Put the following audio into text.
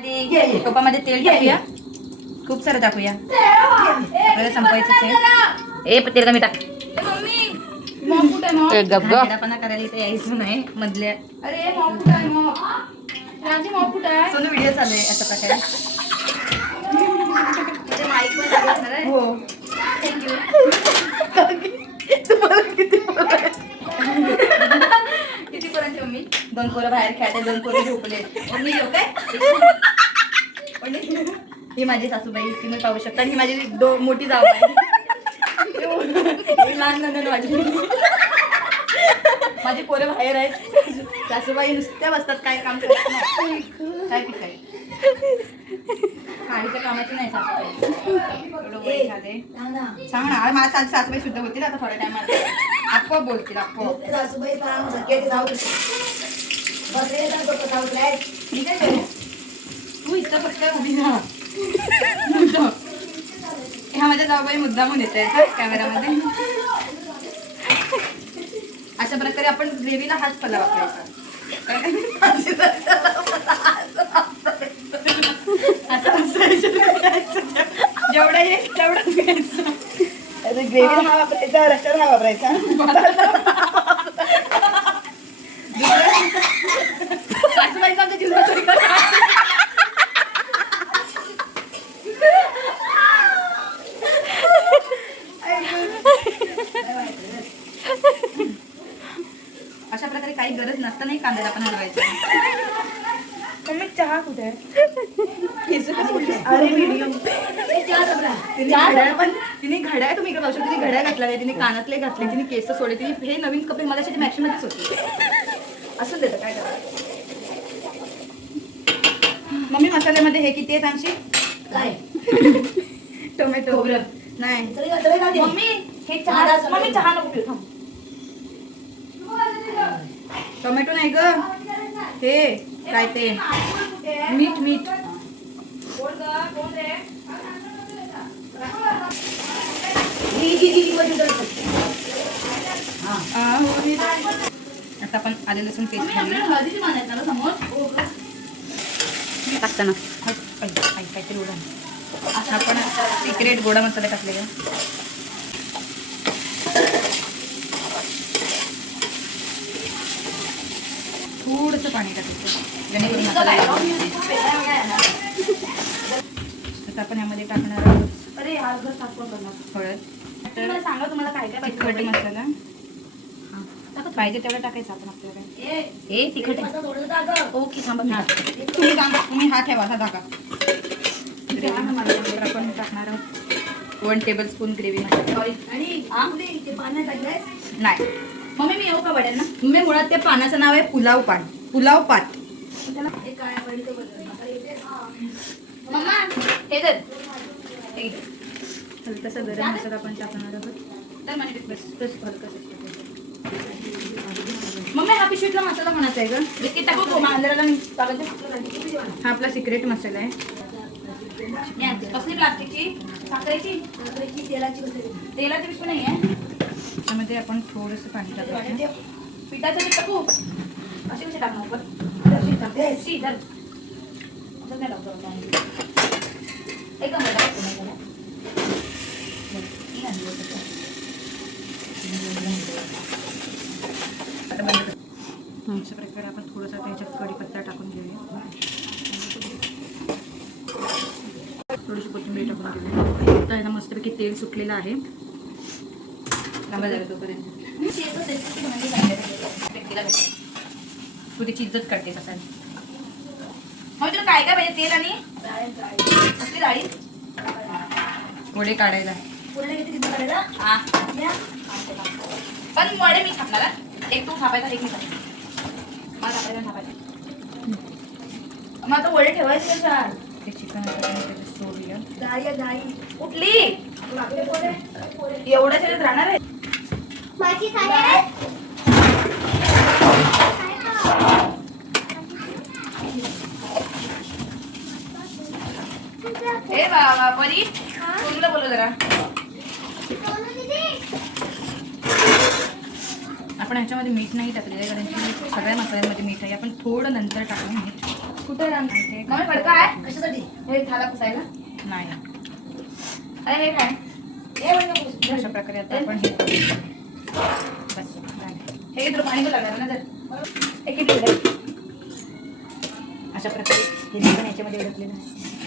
टोपामध्ये तेल टाकूया, खूप सारं टाकूया, आपल्याला संपवायचं आहे. तेल कमी टाक. घाणेरडापणा करायला इथे यायचं नाही मधल्या. अरे मॉप कुठे आहे? मॉप कुठे आहे? सोनू व्हिडिओ चालू आहे अशा प्रकारे. हो थँक्यू. किती पोरांची मम्मी? 2 पोरं बाहेर खेळते, 2 पोरं झोपले. मम्मी येऊ काय? ही माझी सासूबाई, तुम्ही पाहू शकता. ही माझी मोठी जाऊ आहे. लहान नंदन माझी पोरं बाहेर आहेत. सासूबाई नुसत्या बसतात, काय काम करत नाही. काय पिकाय खाडीच्या कामाची नाही सासूबाई. सांग ना, माझ्या सासूबाई सुद्धा होतील आता थोड्या टायमात. आपोआप बोलतील, आपोआप. तू इथं फक्त उभी राहा. ह्या माझ्या जाऊबाई मुद्दामून येत आहेत कॅमेरामध्ये. अशा प्रकारे आपण ग्रेव्हीला हाच पल्ला वापरायचा. जेवढा येईल तेवढंच घ्यायचं. ग्रेव्ही हा वापरायचा, रस्त्यावर हा वापरायचा. सासूबाईचा आमच्या जीवनात चोरी करा. अशा प्रकारे काही गरज नसतानाही कांद्याला आपण हलवायचं. मम्मी चहा कुठे आहे? तिने घड्याळ, तुम्ही इकडे पाहू शकता, तिने घड्याळ घातला, तिने कानातले घातले, तिने केस सोडले, तिने हे नवीन कपडे मला मॅक्शन मध्येच होते. असं देतं काय करा. मम्मी मसाल्यामध्ये हे किती आहे सांगशी? काय? टोमॅटो नाही मम्मी. हे चहा, मम्मी चहा नको पिऊ, थांब. टोमॅटो नाही ग, हे काय ते मीठ. आता आपण आले लसूण पेस्ट टाकताना काहीतरी ओढा. आपण सिक्रेट गोडा मसाला टाकलेला. थोडंसं पाणी टाकायचं जेणेकरून मसाला. आता आपण यामध्ये टाकणार आहोत हळद. सांगा तुम्हाला काय काय तिखट मसाला पाहिजे तेवढं टाकायचं आपण आपल्याला. हे तिखट आहे. ओके थांबा, तुम्ही हा ठेवा, हा टाका. आपण टाकणार आहोत 1 टेबलस्पून ग्रेव्ही मसाला. नाही मम्मी मी येऊ का वड्यांना? मम्मी मुळात त्या पानाचं नाव आहे पुलाव पाट. तसं गरम मसाला आपण टाकणार आहोत. मम्मी हा पिशवीतला मसाला कोणाचा आहे ग? बिस्किट टाकू मांजराला हा आपला सिक्रेट मसाला आहे. कसली प्लास्टिकची? साखरेची? तेलाची पिशवी नाही आहे. त्यामध्ये आपण थोडंसं पाणी टाकायचं. पिठाचं पीठ टाकू? असे कसे टाकणार आपण? अशा प्रकारे आपण थोडंसं त्याच्यात कढीपत्ता टाकून घेऊया. थोडीशी कोथिंबीर टाकून घेऊया. तर याला मस्तपैकी तेल सुटलेलं आहे. लांबा झाला तोपर्यंत तू त्याची इज्जत करतेस असा. मग तुला काय काय पाहिजे? तेल आणि कसली डाळी? वडे काढायला. पण वडे मी थापणार. एक तू थापायचा, एक मी थापायचा. मग आता वडे ठेवायचे का? ते चिकन सोडूया. कुठली एवढ्याच राहणार आहे? ए बाबा परी तुला बोलू जरा. आपण ह्याच्यामध्ये मीठ नाही टाकलेलं आहे कारण की सगळ्या मसाल्यांमध्ये मीठ आहे. आपण थोडं नंतर टाकू मीठ. कुठे मम्मी फडका आहे कशासाठी हे थाला पुसायला नाही अरे हे काय हे म्हणजे अशा प्रकारे आता आपण हे करू. बस झालं. हे इथं पाणी पण लागणार ना तर एक किती अशा प्रकारे हे पण याच्यामध्ये अडकलेलं आहे.